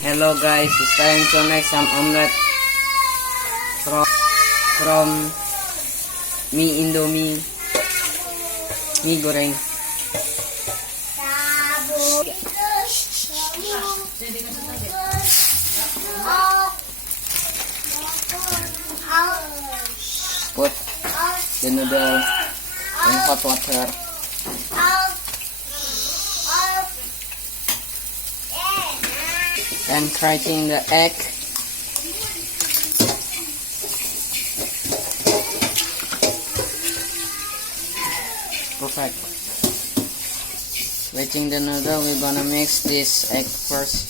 Hello guys, it's time to make some omelette from Indomie mie goreng. Put the noodle in hot water. And cracking the egg. Perfect. Switching the noodle, we're gonna mix this egg first.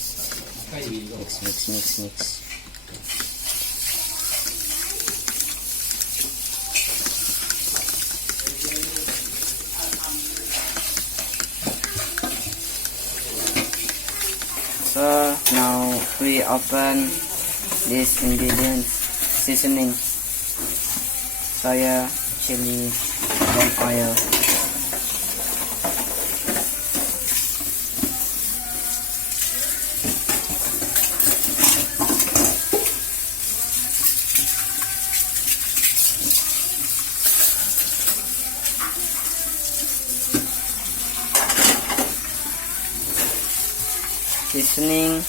Mix. So now we open these ingredients: seasoning, soya, chili, and oil. Seasoning,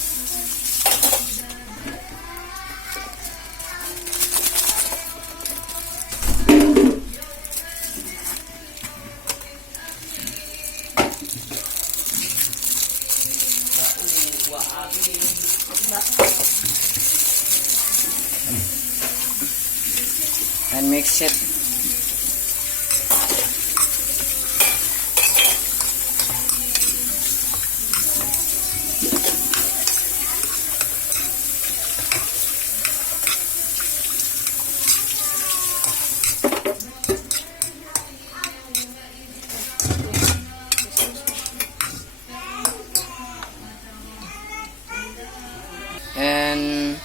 and mix it. And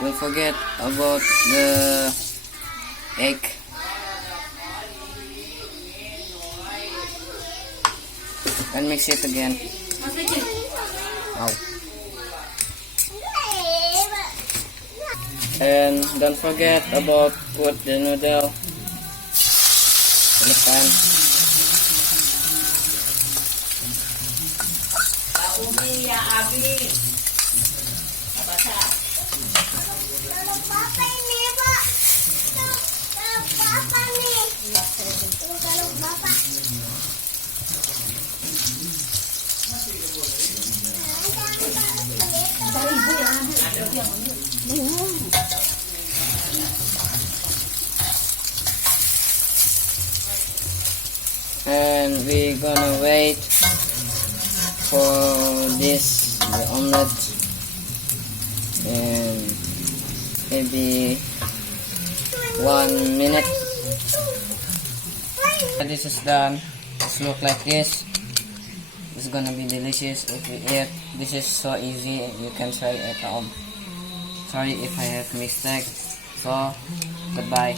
don't forget about the egg. And mix it again. Wow. And don't forget about put the noodle in the pan. And we're gonna wait for this the omelette, and maybe 1 minute. And this is done. It's look like this. It's gonna be delicious if you eat. This is so easy, you can try it at home. Sorry if I have mistake. So goodbye.